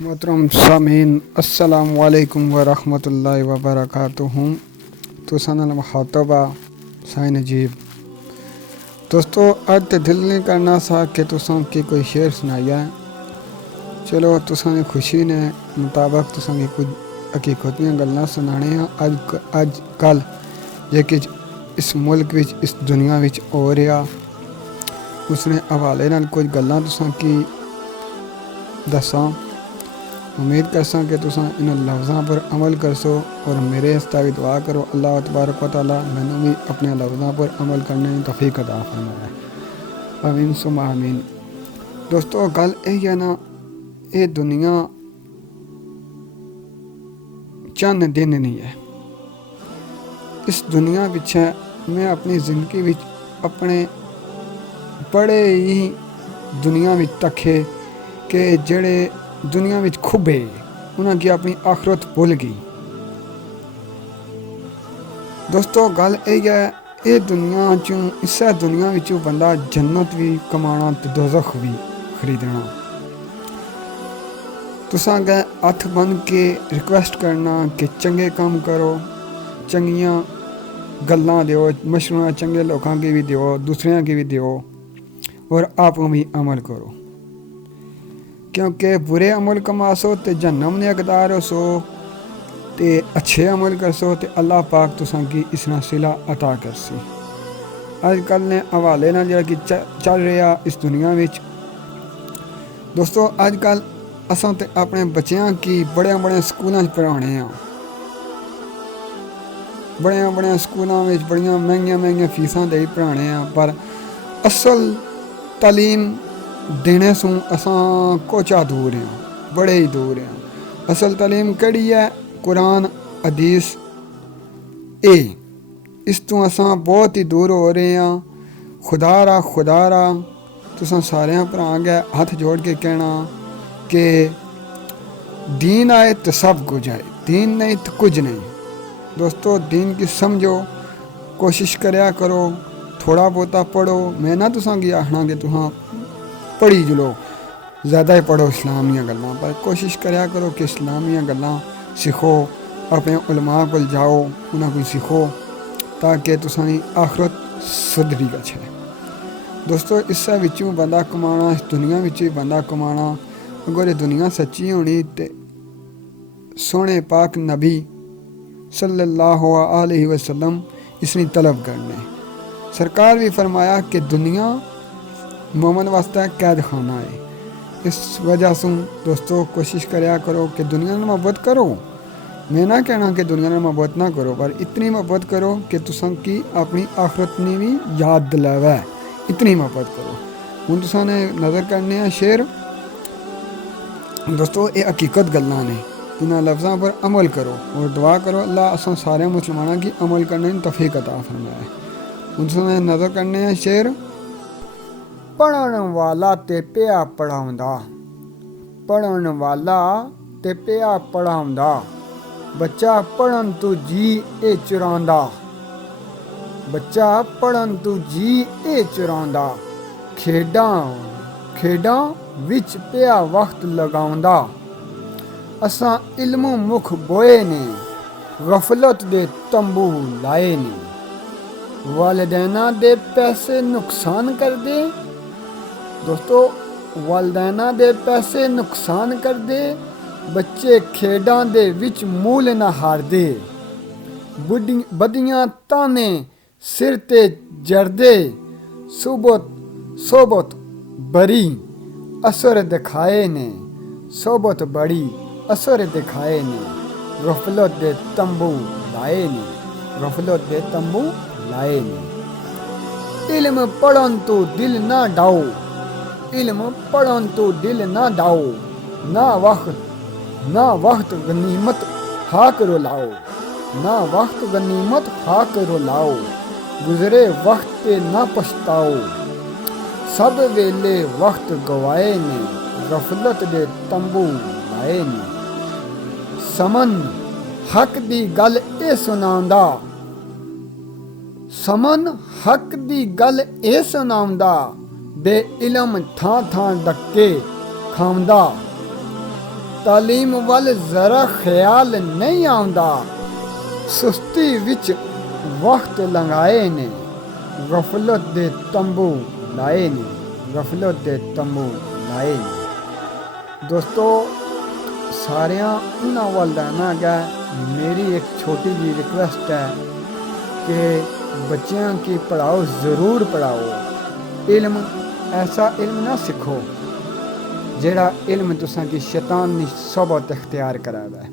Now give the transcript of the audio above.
मोहतरम सामीन अस्सलाम वालेकुम व रहमतुल्लाहि व बरकातुहू। तुसां नाल मुखातबा साईं नजीब। दोस्तों अज ते दिल नहीं करना सा कि तुसां की कोई शेर सुनाइया। चलो तुसां दी खुशी ने मुताबक तुसां की कुछ हकीकतियां गल्लां सुनाने अज कल जेह्के इस मुल्क विच इस दुनिया विच हो रहा उसने हवाले नाल कुछ गल्लां तुसां की दसां। उम्मीद करसां कि तुसां इन लफ्ज़ां पर अमल करसो और मेरे हस्ता भी दुआ करो अल्लाह तबारक व तआला मैनू भी अपने लफ्ज़ां पर अमल करने की तौफीक अता फरमाए। आमीन सुम्मा आमीन। दोस्तों गल यही है ना, ये दुनिया चंद दिन नहीं है। इस दुनिया पिछे मैं अपनी ज़िंदगी विच अपने बड़े ही दुनिया विच तके कि जेड़े दुनिया विच खुबे उन्हां की अपनी आखरत भुल गई। दोस्तों गल यही है, ये दुनिया चों इस्सै दुनिया विचों बंदा जन्नत भी कमाना ते दोज़ख भी खरीदना। तुसां अग्गें हत्थ बन के रिक्वेस्ट करना कि चंगे काम करो, चंगियां गल्लां दिओ, मशवरा चंगे लोकां की भी दिओ, दूसरियां की भी दिओ और आप भी अमल करो, क्योंकि बुरे अमल कमासो तो जहन्नम ने हकदार होसो ते अच्छे अमल करसो तो अल्लाह पाक तुसां की इसना सिला अता करसी। अजकल ने हवाले नाल जेह्ड़ा कि चल रहा इस दुनिया विच। दोस्तों अजकल असां ते अपने बच्चों की बड़े स्कूलों पढ़ाने बड़े स्कूलों में बड़ियां महंगियां फीसां दे पढ़ाने पर असल तालीम देने सूं असां कोचा दूर हैं, बड़े ही दूर हैं। असल तालीम केड़ी है? कुरान हदीस इस तों असां बहुत ही दूर हो रहे हैं। खुदा रा तुसां सारेयां भरां अग्गै हत्थ जोड़ के कहना कि दीन आए तो सब कुछ आए, दीन नहीं तो कुछ नहीं। दोस्तों दीन की समझो, कोशिश करया करो, थोड़ा बहुता पढ़ो। मैं ना तुसां की आखना कि तुसां पढ़ी चलो, ज़्यादा ही पढ़ो इस्लामिया गल्लां, पर कोशिश करया करो कि इस्लामिया गल्लां सीखो, अपने उलमा कोल जाओ, उन्हां कोल सीखो ताकि तुसां आखरत सुधरी गच्छे। दोस्तों इस्सै विचों बंदा कमाना, इस दुनिया विच बंदा कमाना। अगर ये दुनिया सच्ची होनी ते सोने पाक नबी सल्लल्लाहु अलैहि वसल्लम इसनी तलब करने। सरकार भी फरमाया कि दुनिया मोमन वास्ते कैद खाना है। इस वजह से दोस्तों कोशिश करया करो कि दुनिया ने मोहब्बत करो। मैं ना कहना कि दुनिया ने मोहब्बत ना करो, पर इतनी मोहब्बत करो कि तुसां की अपनी आखरत ने भी याद दिलावे, इतनी मोहब्बत करो। हुण तुसां ने नज़र करने शेर। दोस्तों ये हकीकत गल्लां ने, इन्हां लफ्ज़ां पर अमल करो और दुआ करो अल्लाह असां सारे मुसलमानों की अमल करने की तौफीक अता फरमाए। हुण तुसां ने नज़र करने शेर। पढ़न वाला ते पिया पढ़ाउंदा, पढ़न वाला ते पिया पढ़ाउंदा, बच्चा पढ़न तू जी ए चुरांदा, बच्चा पढ़न तू जी ए चुरांदा, खेडां विच पिया वक्त लगाउंदा, असां इल्म मुख बोए ने, गफलत दे तंबू लाए ने, वालिदैना दे पैसे नुकसान कर दे। दोस्तों वालिदैना दे पैसे नुकसान कर दे, बच्चे खेडां दे विच मूल न हार दे, बदियां ताने सिर ते जरदे, सोबत बड़ी असर दिखाए ने, सोबत बड़ी असर दिखाए ने, गफलत दे तंबू लाए ने, गफलत दे तंबू लाए ने। इल्म पढ़न तो दिल ना डाओ, इल्म पढ़न तो दिल ना डाओ, ना वक्त गनीमत हाक रुलाओ, ना वक्त गनीमत हाक रुलाओ, गुजरे वक्त पे ना पछताओ, सब वेले वक्त गवाए ने, गफलत दे तंबू लाए ने। समन हक दी गल ए सुनांदा, समन हक दी गल ए सुनांदा, बे इलम थां डक्के खांदा, तालीम वाल जरा ख्याल नहीं आउंदा, सुस्ती विच वक्त लंघाए ने, गफलत दे तंबू लाए ने, गफलत दे तंबू लाए ने। दोस्तों सारियां उन्हां वल रहना गै। मेरी एक छोटी जी रिक्वेस्ट है कि बच्चियां की पढ़ाओ, ज़रूर पढ़ाओ। इल्म ऐसा इल्म ना सीखो जेड़ा इल्म तुसां की शैतान नी सोबत इख्तियार करा दा है।